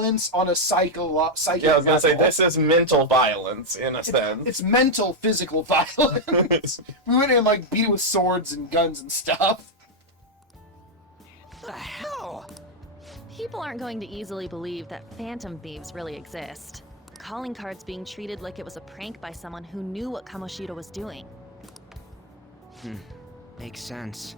violence on a psychic Yeah, I was gonna say, level. this is mental violence, in a sense. It's mental, physical violence. We went in and, like, beat it with swords and guns and stuff. What the hell? People aren't going to easily believe that phantom thieves really exist. Calling cards being treated like it was a prank by someone who knew what Kamoshida was doing. Makes sense.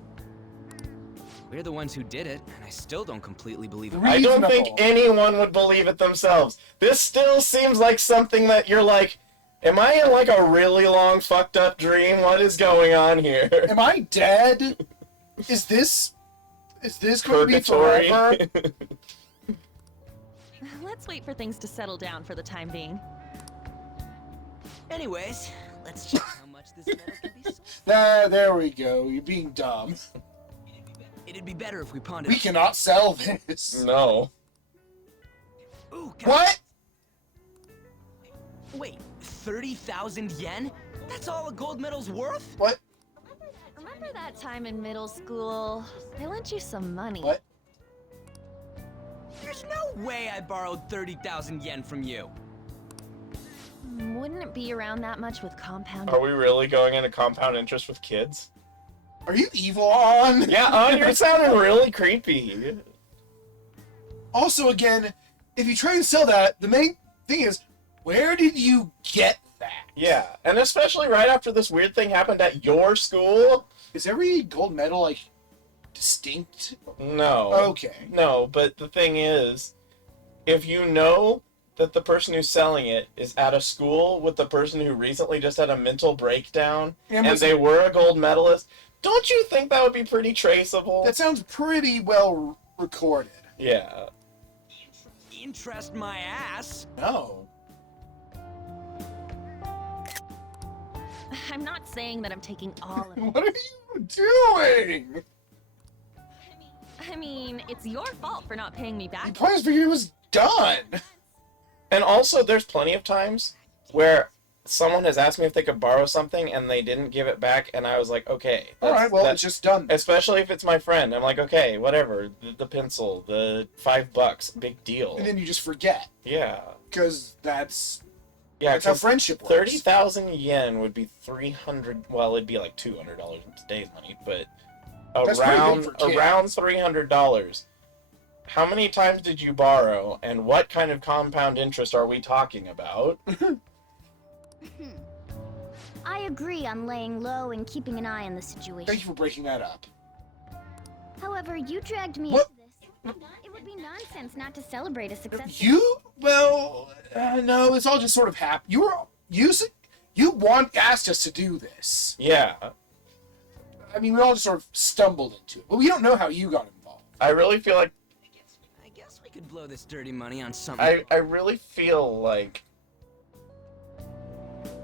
We're the ones who did it, and I still don't completely believe it. I don't think Reasonable. anyone would believe it themselves. This still seems like something that you're like, am I in like a really long fucked up dream? What is going on here? Am I dead? Is this going to be forever? Let's wait for things to settle down for the time being. Anyways, let's check how much this metal can be sold. There we go. You're being dumb. It'd be better if we pawned it. We cannot sell this. No. Ooh, What? Wait, 30,000 yen? That's all a gold medal's worth? What? Remember that time in middle school? I lent you some money. What? There's no way I borrowed 30,000 yen from you. Wouldn't it be around that much with compound? Are we really going into compound interest with kids? Are you evil, On? Yeah, On, you're sounding really creepy. Also, again, if you try and sell that, the main thing is, where did you get that? Yeah, and especially right after this weird thing happened at your school? Is every gold medal, like, distinct? No. Okay. No, but the thing is, if you know that the person who's selling it is at a school with the person who recently just had a mental breakdown, Yeah, and they were a gold medalist, don't you think that would be pretty traceable? That sounds pretty well recorded. Yeah. Interest my ass. No. I'm not saying that I'm taking all of it. What are you doing? I mean, it's your fault for not paying me The back. point is, it was done. And also, there's plenty of times where someone has asked me if they could borrow something and they didn't give it back, and I was like, okay. All right, well, that's- it's just done. Especially if it's my friend. I'm like, okay, whatever. The pencil, the $5, big deal. And then you just forget, Yeah. because that's Yeah, how 'cause friendship works. 30,000 yen would be 300, well, it'd be like $200 in today's money, but That's pretty big for kids. around $300. How many times did you borrow, and what kind of compound interest are we talking about? I agree on laying low and keeping an eye on the situation. Thank you for breaking that up. However, you dragged me What? into this. It would be nonsense not to celebrate a success. You? Well, no, it's all just sort of happened. Asked us to do this. Yeah. I mean, we all just sort of stumbled into it. But we don't know how you got involved. I really feel like I guess we could blow this dirty money on something. I really feel like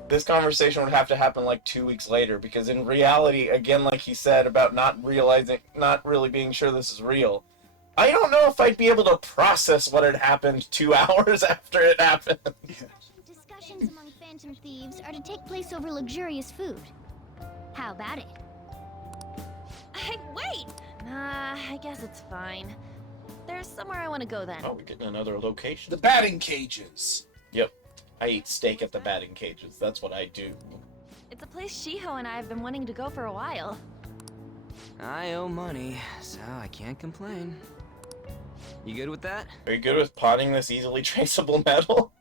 this conversation would have to happen like 2 weeks later, because in reality, again, like he said about not really being sure this is real, I don't know if I'd be able to process what had happened 2 hours after it happened. Discussions among phantom thieves are to take place over luxurious food. How about it? Hey, wait! Nah, I guess it's fine. There's somewhere I want to go then. Oh, we're getting another location. The batting cages. Yep. I eat steak at the batting cages. That's what I do. It's a place Shiho and I have been wanting to go for a while. I owe money, so I can't complain. You good with that? Are you good with pawning this easily traceable metal?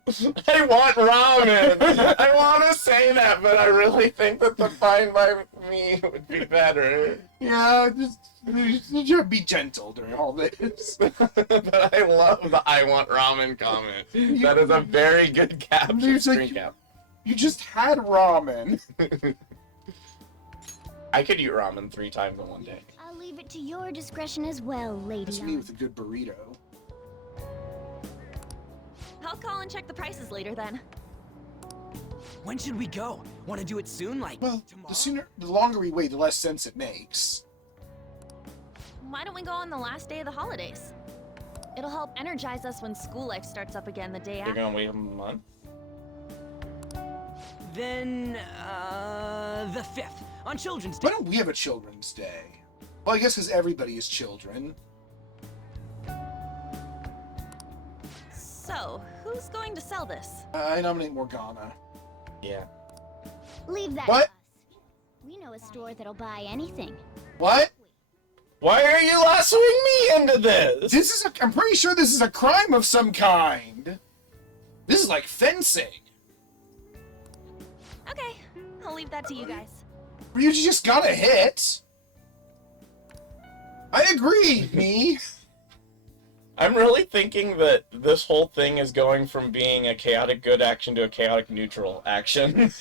I want ramen! I want to say that, but I really think that the fine by me would be better. Yeah, just be gentle during all this. But I love the I want ramen comment. That is a very good caption. It's like- Screen cap. You just had ramen. I could eat ramen 3 times in one day. I'll leave it to your discretion as well, Lady. That's me with a good burrito. I'll call and check the prices later then. When should we go? Want to do it soon, like Well, tomorrow? the longer we wait, the less sense it makes. Why don't we go on the last day of the holidays? It'll help energize us when school life starts up again the day You're after. gonna wait a month? Then, the 5th, on Children's Day. Why don't we have a Children's Day? Well, I guess because everybody is children. So, who's going to sell this? I nominate Morgana. Yeah. Leave that What? to us. We know a store that'll buy anything. What? Why are you lassoing me into this? This is I'm pretty sure this is a crime of some kind. This is like fencing. Okay, I'll leave that to you guys. You just got a hit. I agree, me. I'm really thinking that this whole thing is going from being a chaotic good action to a chaotic neutral action.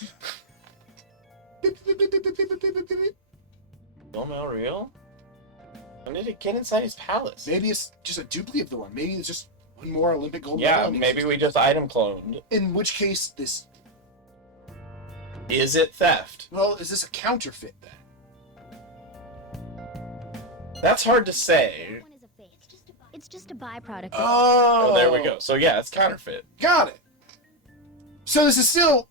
Gold medal real? When did it get inside his palace? Maybe it's just a duplicate of the one. Maybe it's just one more Olympic gold Yeah, medal. maybe we just item cloned. In which case, this. Is it theft? Well, is this a counterfeit then? That's hard to say. One is a fake. It's just a byproduct. Oh, Oh, there we go. So yeah, it's counterfeit. Got it. So this is still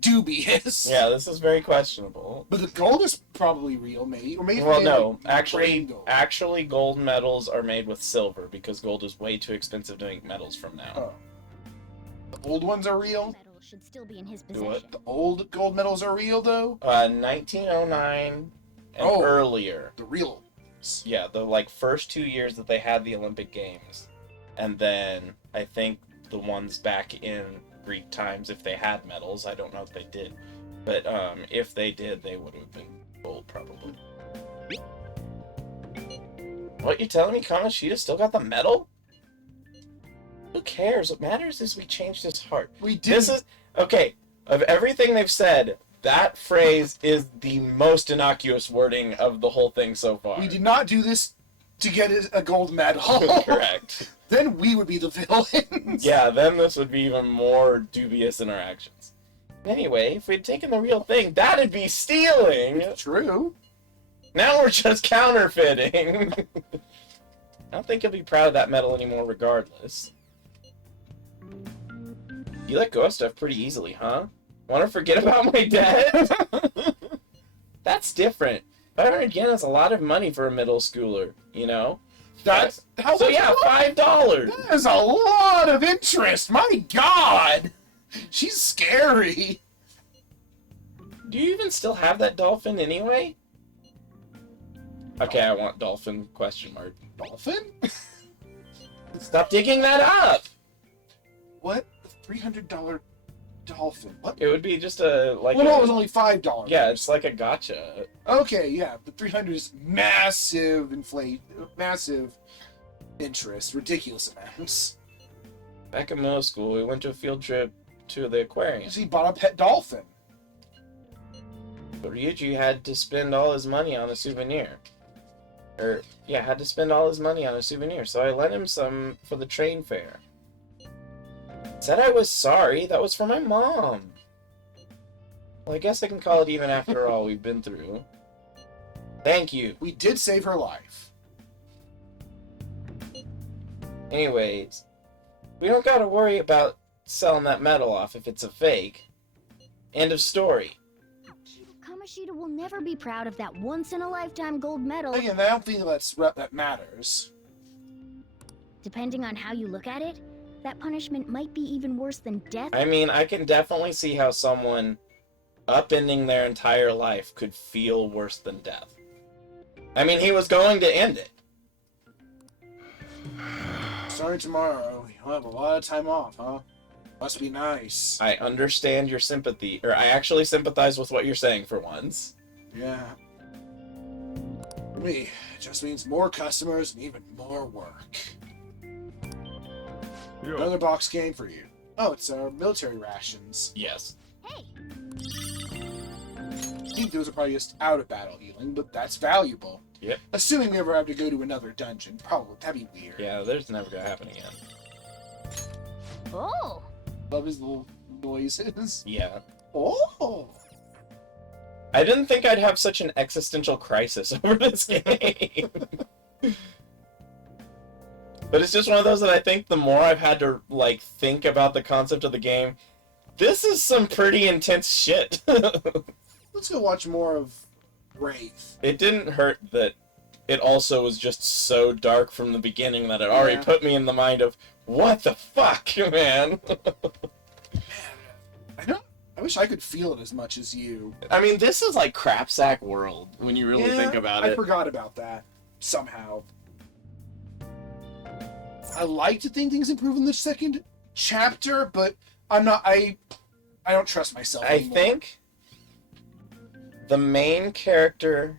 dubious. Yeah, this is very questionable. But the gold is probably real, maybe. Or maybe Well, they no. like Actually, gold. actually, gold medals are made with silver because gold is way too expensive to make medals from now. Oh. The old ones are real? Medal should still be in his Do what? possession. The old gold medals are real, though? 1909 and Oh. earlier. The real ones. Yeah, the like first 2 years that they had the Olympic Games, and then I think the ones back in Greek times, if they had medals, I don't know if they did, but if they did, they would have been gold probably. What, you telling me Kamoshida still got the medal? Who cares? What matters is we changed his heart. We did. This is okay. Of everything they've said, that phrase is the most innocuous wording of the whole thing so far. We did not do this to get a gold medal. Correct. Then we would be the villains. Yeah, then this would be even more dubious in our actions. Anyway, if we'd taken the real thing, that'd be stealing! True. Now we're just counterfeiting! I don't think he'll be proud of that medal anymore regardless. You let go of stuff pretty easily, huh? Wanna forget about my debt? That's different. 500 yen is a lot of money for a middle schooler, you know? That's how So much yeah, money? $5! That is a lot of interest. My God. She's scary. Do you even still have that dolphin anyway? Okay, I want dolphin, question mark. Dolphin? Stop digging that up! What? The $300 dolphin? What? It would be just a, like Well, no, a- it was only $5. yeah, it's like a gotcha. Okay, yeah. The 300 is massive massive interest, ridiculous amounts. Back in middle school, we went to a field trip to the aquarium. He bought a pet dolphin. But Ryuji had to spend all his money on a souvenir. Had to spend all his money on a souvenir, so I lent him some for the train fare. Said I was sorry, that was for my mom. Well, I guess I can call it even after all we've been through. Thank you. We did save her life. Anyways, we don't gotta worry about selling that medal off if it's a fake. End of story. Kamoshida will never be proud of that once-in-a-lifetime gold medal. Again, I don't think that matters. Depending on how you look at it, that punishment might be even worse than death. I mean, I can definitely see how someone upending their entire life could feel worse than death. I mean, he was going to end it. Starting tomorrow, you'll have a lot of time off, huh? Must be nice. I understand your sympathy, or I actually sympathize with what you're saying for once. Yeah. For me, it just means more customers and even more work. Another box came for you. Oh, it's our military rations. Yes. Hey, I think those are probably just out of battle healing, but that's valuable. Yep. Assuming we ever have to go to another dungeon. Probably. That'd be weird. Yeah, there's never gonna happen again. oh, Love his little noises. Yeah. Oh! I didn't think I'd have such an existential crisis over this game. But it's just one of those that I think the more I've had to, like, think about the concept of the game, this is some pretty intense shit. Let's go watch more of Wraith. It didn't hurt that it also was just so dark from the beginning that it already Yeah. put me in the mind of, what the fuck, man? I wish I could feel it as much as you. I mean, this is like Crapsack World when you really think about I it. forgot about that somehow. I like to think things improve in the second chapter, but I'm not. I don't trust myself I anymore. think the main character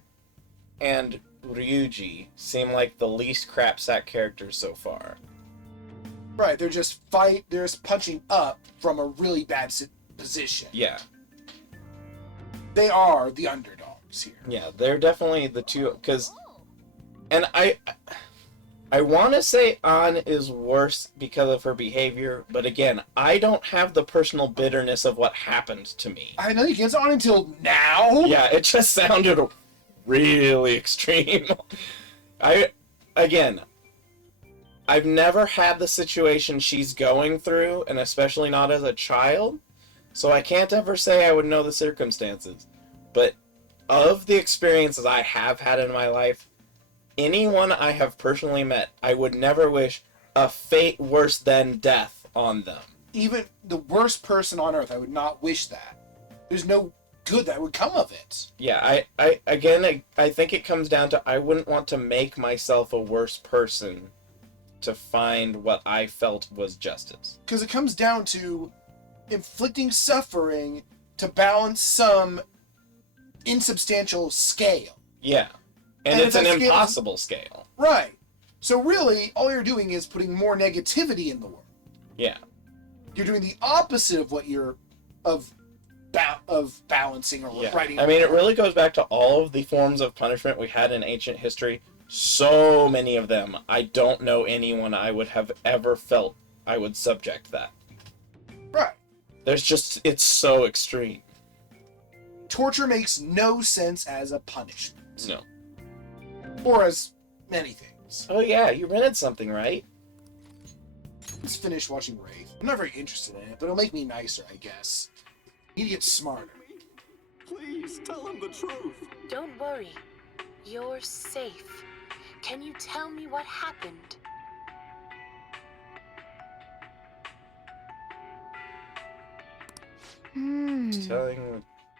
and Ryuji seem like the least Crapsack characters so far. Right, they're just punching up from a really bad position. Yeah. They are the underdogs here. Yeah, they're definitely the two, because, and I want to say An is worse because of her behavior, but again, I don't have the personal bitterness of what happened to me. I know you can't on until now. Yeah, it just sounded really extreme. I've never had the situation she's going through, and especially not as a child, so I can't ever say I would know the circumstances. But of the experiences I have had in my life, anyone I have personally met, I would never wish a fate worse than death on them. Even the worst person on earth, I would not wish that. There's no good that would come of it. Yeah, I think it comes down to I wouldn't want to make myself a worse person to find what I felt was justice. Because it comes down to inflicting suffering to balance some insubstantial scale. Yeah. And it's if an that scale is- impossible scale. Right. So really, all you're doing is putting more negativity in the world. Yeah. You're doing the opposite of what you're of balancing or Yeah. writing. I mean, it really goes back to all of the forms of punishment we had in ancient history. So many of them. I don't know anyone I would have ever felt I would subject that. Right. There's just, it's so extreme. Torture makes no sense as a punishment. No. Or as many things. Oh yeah, you rented something, right? Let's finish watching Wraith. I'm not very interested in it, but it'll make me nicer, I guess. Need to get smarter. Please tell him the truth. Don't worry. You're safe. Can you tell me what happened?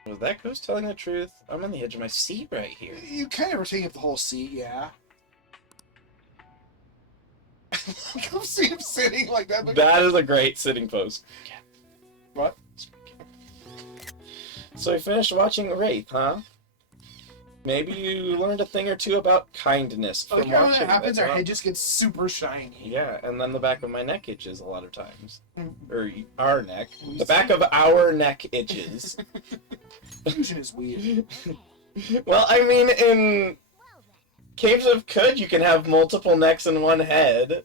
Was that Ghost telling the truth? I'm on the edge of my seat right here. You kind of are taking up the whole seat, yeah. I've seen him sitting like that. But... That is a great sitting pose. What? So we finished watching Wraith, huh? Maybe you learned a thing or two about kindness from Like, when watching that happens, it, our huh? head just gets super shiny. Yeah, and then the back of my neck itches a lot of times. Mm. Or our neck. The back of our neck itches. Fusion is weird. Well, I mean, in Caves of Kud, you can have multiple necks in one head.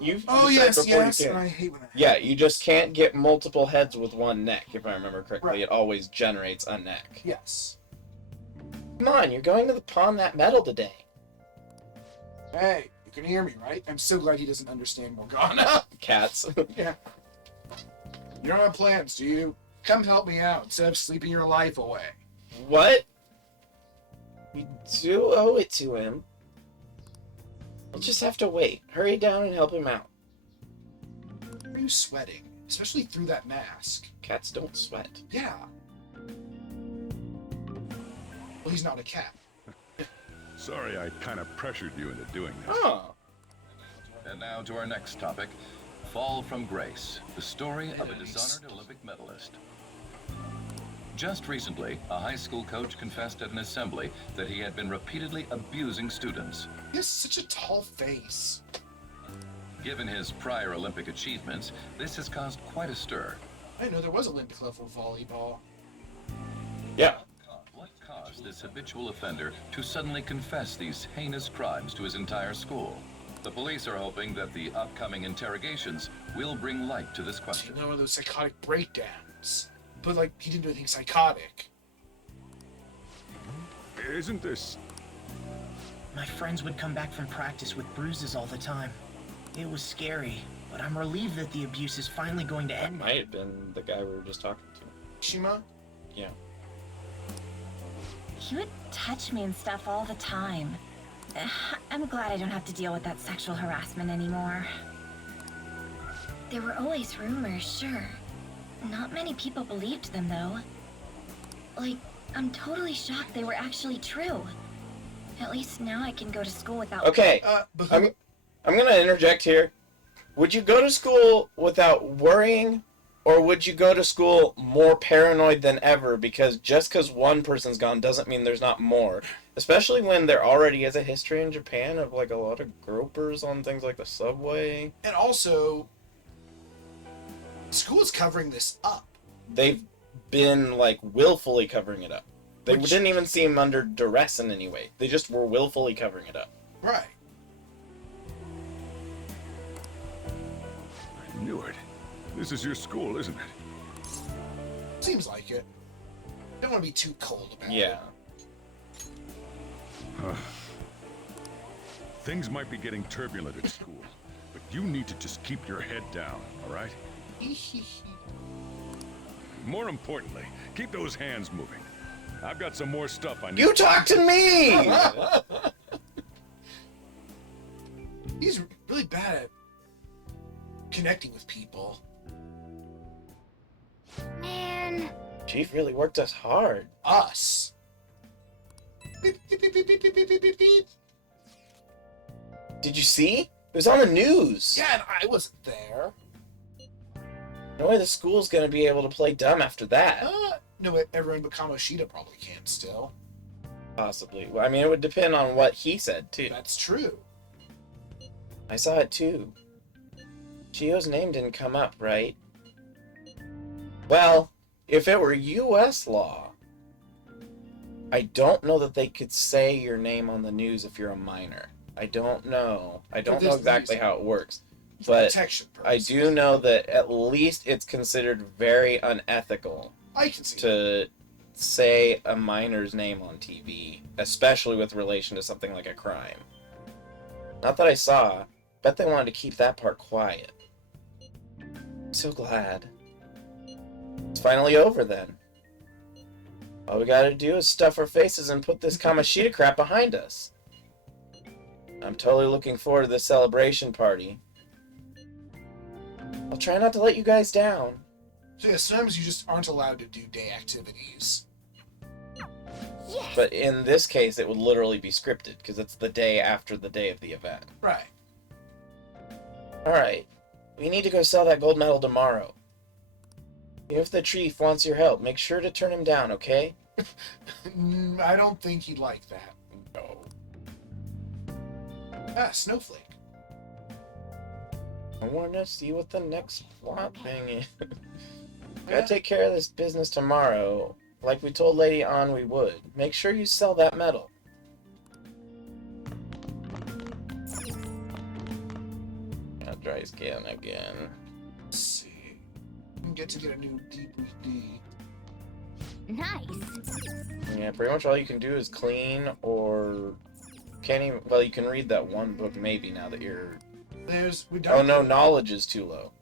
You've Oh, said yes, before you yes. can. And I hate when that Yeah, you just can't get multiple heads with one neck, if I remember correctly. Right. It always generates a neck. Yes. Come on, you're going to pawn that metal today. Hey, you can hear me, right? I'm so glad he doesn't understand Morgana. Cats. Yeah. You don't have plans, do you? Come help me out instead of sleeping your life away. What? We do owe it to him. We'll just have to wait. Hurry down and help him out. Why are you sweating? Especially through that mask. Cats don't sweat. Yeah. Well, he's not a cat. Sorry I kind of pressured you into doing this. Oh. And now to our next topic, Fall from Grace, the story of a dishonored Olympic medalist. Just recently, a high school coach confessed at an assembly that he had been repeatedly abusing students. He has such a tall face. Given his prior Olympic achievements, this has caused quite a stir. I didn't know there was Olympic level volleyball. Yeah. What caused this habitual offender to suddenly confess these heinous crimes to his entire school? The police are hoping that the upcoming interrogations will bring light to this You question. know, those psychotic breakdowns. But, like, he didn't do anything psychotic. Isn't this... My friends would come back from practice with bruises all the time. It was scary, but I'm relieved that the abuse is finally going to That end. might have been the guy we were just talking to. Shima? Yeah. He would touch me and stuff all the time. I'm glad I don't have to deal with that sexual harassment anymore. There were always rumors, sure. Not many people believed them, though. Like, I'm totally shocked they were actually true. At least now I can go to school without... Okay, But I'm gonna interject here. Would you go to school without worrying, or would you go to school more paranoid than ever? Because just because one person's gone doesn't mean there's not more. Especially when there already is a history in Japan of like a lot of gropers on things like the subway. and also, school is covering this up. They've been like willfully covering it up. They Which- didn't even seem under duress in any way. They just were willfully covering it up. Right. I knew it. This is your school, isn't it? Seems like it. Don't want to be too cold about it. Yeah. Things might be getting turbulent at school, but you need to just keep your head down, all right? More importantly, keep those hands moving. I've got some more stuff I need. You talk to me! He's really bad at connecting with people. Man. Chief really worked us hard. Us. Beep, beep, beep, beep, beep, beep, beep, beep, beep. Did you see? It was on the news. Yeah, and I wasn't there. No way the school's gonna be able to play dumb after that. No, but everyone but Kamoshida probably can still. Possibly. Well, I mean, it would depend on what he said, too. That's true. I saw it, too. Chio's name didn't come up, right? Well, if it were U.S. law, I don't know that they could say your name on the news if you're a minor. I don't know. I don't know there's exactly reason. how it works. For But protection I purposes. do know that at least it's considered very unethical I can see that. to say a minor's name on TV, especially with relation to something like a crime. Not that I saw. Bet they wanted to keep that part quiet. I'm so glad. It's finally over then. All we gotta do is stuff our faces and put this Kamoshida crap behind us. I'm totally looking forward to this celebration party. I'll try not to let you guys down. So yeah, sometimes you just aren't allowed to do day activities. Yes. But in this case, it would literally be scripted, because it's the day after the day of the event. Right. Alright, we need to go sell that gold medal tomorrow. If the chief wants your help, make sure to turn him down, okay? I don't think he'd like that. No. Ah, Snowflake. I want to see what the next plot thing is. Yeah. Gotta take care of this business tomorrow, like we told Lady An we would. Make sure you sell that medal. Dry skin again. Let's see. We get a new DVD. Nice. Yeah, pretty much all you can do is clean or can't even. Well, you can read that one book maybe now that you're. We Oh don't. no, knowledge is too low.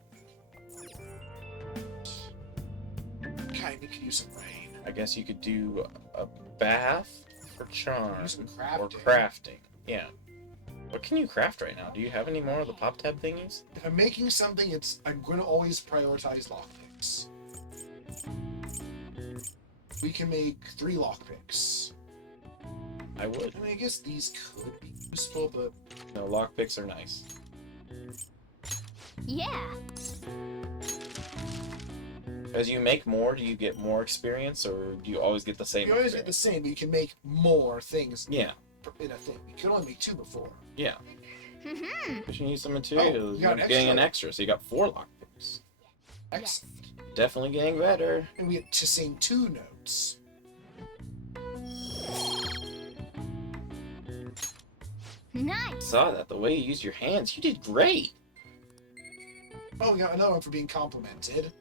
God, we could use some rain. I guess you could do a bath for charm Use some or crafting. crafting. Yeah. What can you craft right now? Do you have any more of the pop tab thingies? If I'm making something, I'm going to always prioritize lockpicks. We can make 3 lockpicks. I would. I mean, I guess these could be useful, but No, lockpicks are nice. Yeah. As you make more, do you get more experience, or do you always get the same you always get the experience? same, but you can make more things Yeah, in a thing. You could only make 2 before. yeah. Mm-hmm. You can use some materials. you got You're an getting an extra. extra, so you got 4 lockpicks. Excellent. Definitely getting better. And we get to sing 2 notes. Nice. Saw that, the way you used your hands. You did great. Oh, we got another one for being complimented.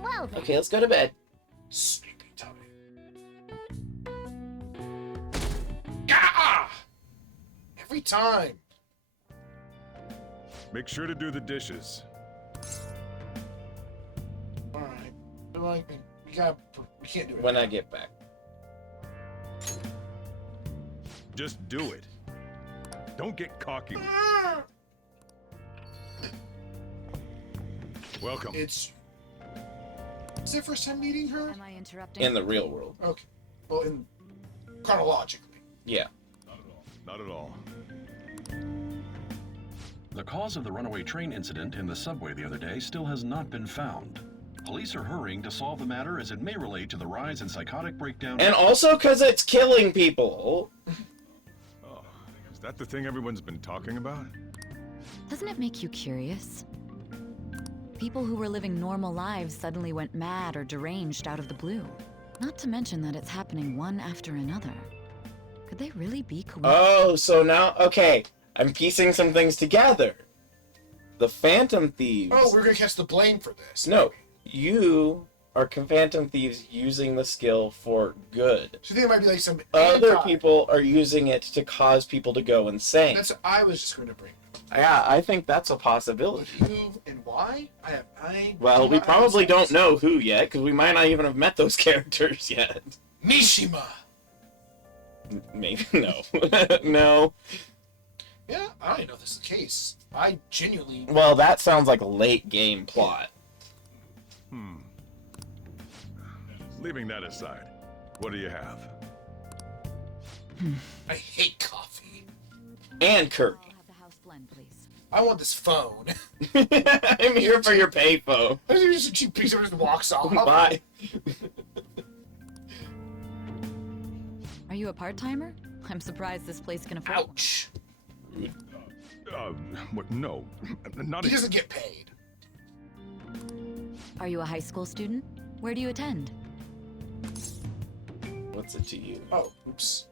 Well then. Okay, let's go to bed. Sleepy time. Gah! Every time. Make sure to do the dishes. Alright. We can't do it. When now. I get back. Just do it. Don't get cocky. Welcome. Is it first time meeting her? Am I interrupting? In the real world. Okay. Well, in chronologically. Yeah. Not at all. The cause of the runaway train incident in the subway the other day still has not been found. Police are hurrying to solve the matter as it may relate to the rise in psychotic breakdown. And also because it's killing people. Oh, is that the thing everyone's been talking about? Doesn't it make you curious? People who were living normal lives suddenly went mad or deranged out of the blue. Not to mention that it's happening one after another. Could they really be coincidence? Oh, so now, okay, I'm piecing some things together. The Phantom Thieves. Oh, we're gonna catch the blame for this. No, you are Phantom Thieves using the skill for good. So you think it might be like some Other people are using it to cause people to go insane. That's what I was just going to bring. Yeah, I think that's a possibility. Who and why? Well, we probably don't know who yet, because we might not even have met those characters yet. Mishima! Maybe, no. No. Yeah, I don't even know if this is the case. I genuinely... Well, that sounds like a late game plot. Leaving that aside, what do you have? I hate coffee. And curry. I'll have the house blend, please. I want this phone. I'm here for your payphone. There's just a cheap piece of it just walks off. Bye. Are you a part-timer? I'm surprised this place can afford. Ouch. What? No, not. He doesn't get paid. Are you a high school student? Where do you attend? What's it to you? Oh, oops.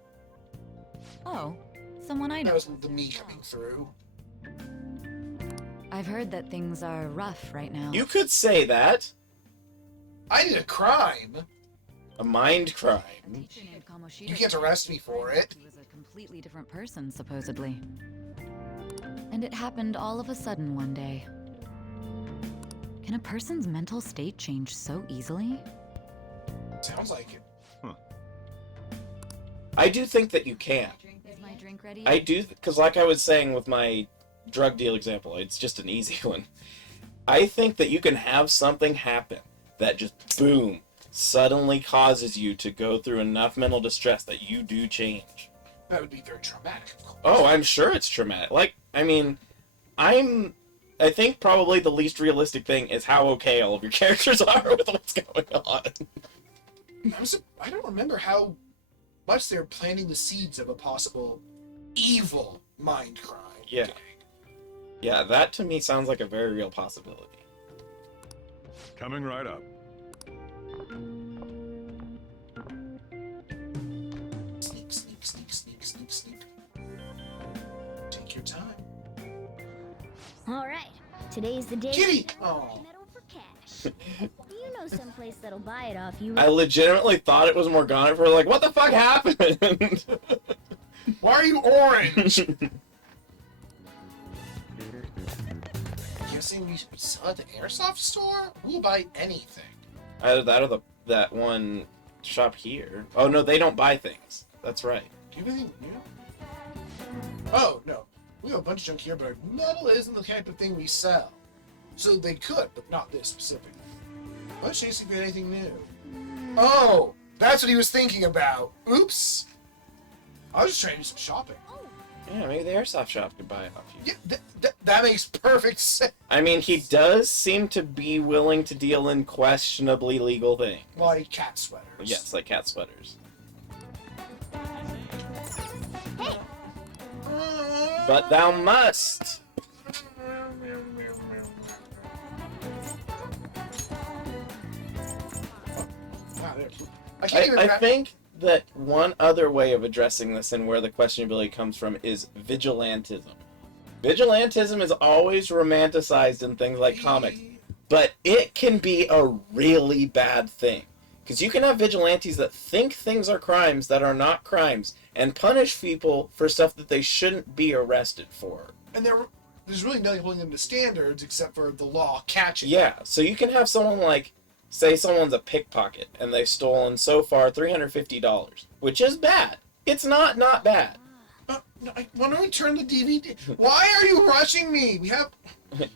Oh, someone I know. That was the me coming through. I've heard that things are rough right now. You could say that. I did a crime. A mind crime. A teacher named Kamoshida You can't arrest me for it. He was a completely different person, supposedly. And it happened all of a sudden one day. Can a person's mental state change so easily? Sounds like it. I do think that you can. Is my drink ready? I do, because like I was saying with my drug deal example, it's just an easy one. I think that you can have something happen that just, boom, suddenly causes you to go through enough mental distress that you do change. That would be very traumatic, of course. Oh, I'm sure it's traumatic. Like, I mean, I think probably the least realistic thing is how okay all of your characters are with what's going on. I don't remember how much they're planting the seeds of a possible evil mind crime. Yeah. gang. Yeah, that to me sounds like a very real possibility. Coming right up. Sneak, sneak, sneak, sneak, sneak, sneak. Take your time. All right, today's the day. Kitty! You Oh. medal for cash. You know someplace that'll buy it off you. I legitimately thought it was Morgana for like, what the fuck happened? Why are you orange? Guessing we sell at the airsoft store? We'll buy anything. Either that or that one shop here. Oh no, they don't buy things. That's right. Do you have anything new? Oh, no. We have a bunch of junk here, but our metal isn't the type of thing we sell. So they could, but not this specifically. Let's see if we have anything new. Oh! That's what he was thinking about. Oops! I was just trying to do some shopping. Yeah, maybe the airsoft shop could buy it off you. Yeah, that makes perfect sense. I mean, he does seem to be willing to deal in questionably legal things. Like cat sweaters. Yes, like cat sweaters. Hey, But thou must. Wow, I can't even. I think that one other way of addressing this and where the questionability comes from is vigilantism. Vigilantism is always romanticized in things like comics, but it can be a really bad thing. Because you can have vigilantes that think things are crimes that are not crimes and punish people for stuff that they shouldn't be arrested for. And there's really nothing holding them to standards except for the law catching. Yeah, so you can have someone like, say someone's a pickpocket and they've stolen so far $350, which is bad. It's not bad. No, I want to return the DVD. Why are you rushing me? We have...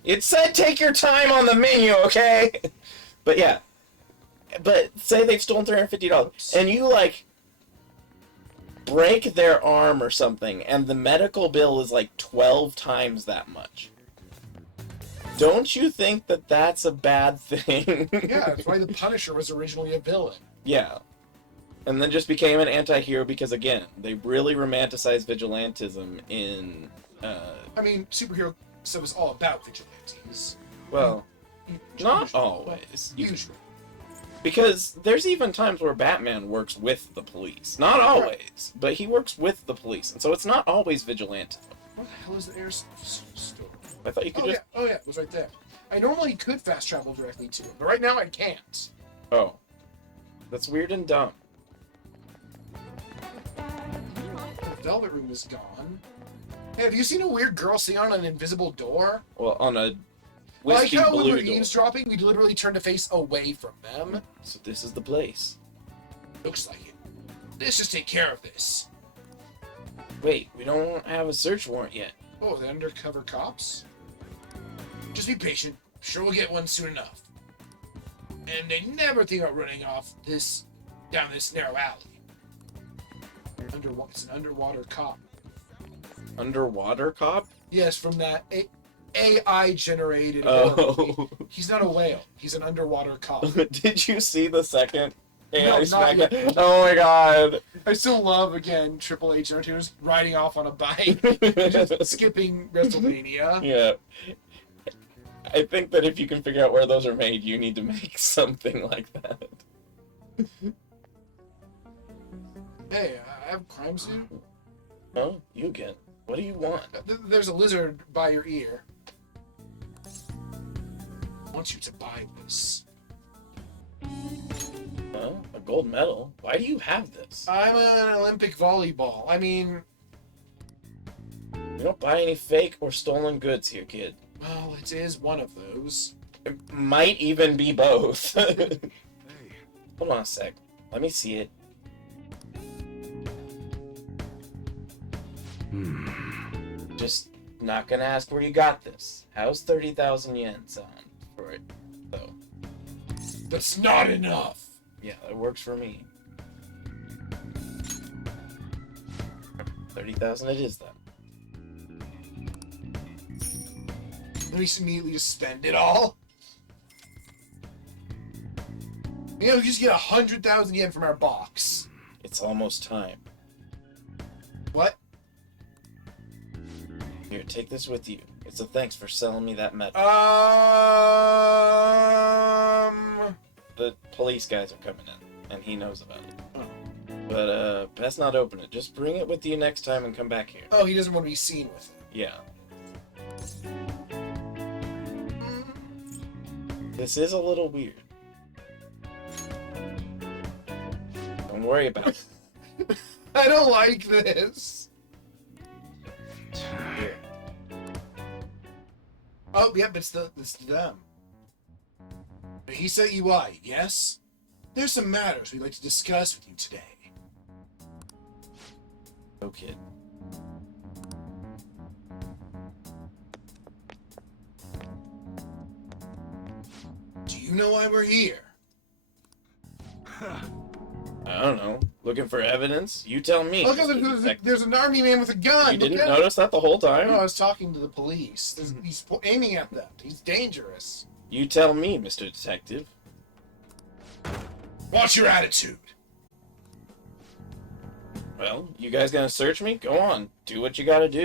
It said take your time on the menu, okay? But yeah. But say they've stolen $350, and you, like, break their arm or something, and the medical bill is like 12 times that much. Don't you think that that's a bad thing? Yeah, that's why the Punisher was originally a villain. Yeah. And then just became an anti-hero because, again, they really romanticized vigilantism in... I mean, superhero stuff is all about vigilantes. Well, not Usually. always. Usually. Because there's even times where Batman works with the police. Not always, but he works with the police. And so it's not always vigilantism. What the hell is the air store? I thought you could Oh, just... yeah. Oh, yeah, it was right there. I normally could fast travel directly to it, but right now I can't. Oh. That's weird and dumb. The Velvet Room is gone. Hey, have you seen a weird girl sitting on an invisible door? Well, on a Like whiskey how when blue we're door. eavesdropping, we literally turn to face away from them? So this is the place. Looks like it. Let's just take care of this. Wait, we don't have a search warrant yet. Oh, the undercover cops? Just be patient. Sure we'll get one soon enough. And they never think about running off down this narrow alley. It's an underwater cop. Underwater cop? Yes, from that AI-generated Oh. He's not a whale. He's an underwater cop. Did you see the second AI No, not smack? yet. Oh my god. I still love, again, Triple H Entertainers riding off on a bike, just skipping WrestleMania. Yeah. I think that if you can figure out where those are made, you need to make something like that. Hey, I have a crime suit. Oh, you again. What do you want? There's a lizard by your ear. I want you to buy this. Oh, a gold medal? Why do you have this? I'm an Olympic volleyball. I mean, You don't buy any fake or stolen goods here, kid. well, it is one of those. It might even be both. Hold on a sec. Let me see it. Just not gonna ask where you got this. How's 30,000 yen sound for it, though? That's not enough. Yeah, that works for me. 30,000 it is, then. Let me immediately just spend it all. You know, we just get 100,000 yen from our box. It's almost time. What? Here, take this with you. It's a thanks for selling me that medal. The police guys are coming in, and he knows about it. Oh. But, best not open it. Just bring it with you next time and come back here. Oh, he doesn't want to be seen with it. Yeah. This is a little weird. Don't worry about it. I don't like this. Here. Oh, yep, it's them. He said UI, yes? There's some matters we'd like to discuss with you today. Oh, kid. Do you know why we're here? I don't know. Looking for evidence? You tell me. Look, Mr. Detective. there's an army man with a gun. You Look didn't at him. notice that the whole time? No, I was talking to the police. He's aiming at them. He's dangerous. You tell me, Mr. Detective. Watch your attitude. Well, you guys gonna search me? Go on. Do what you gotta do.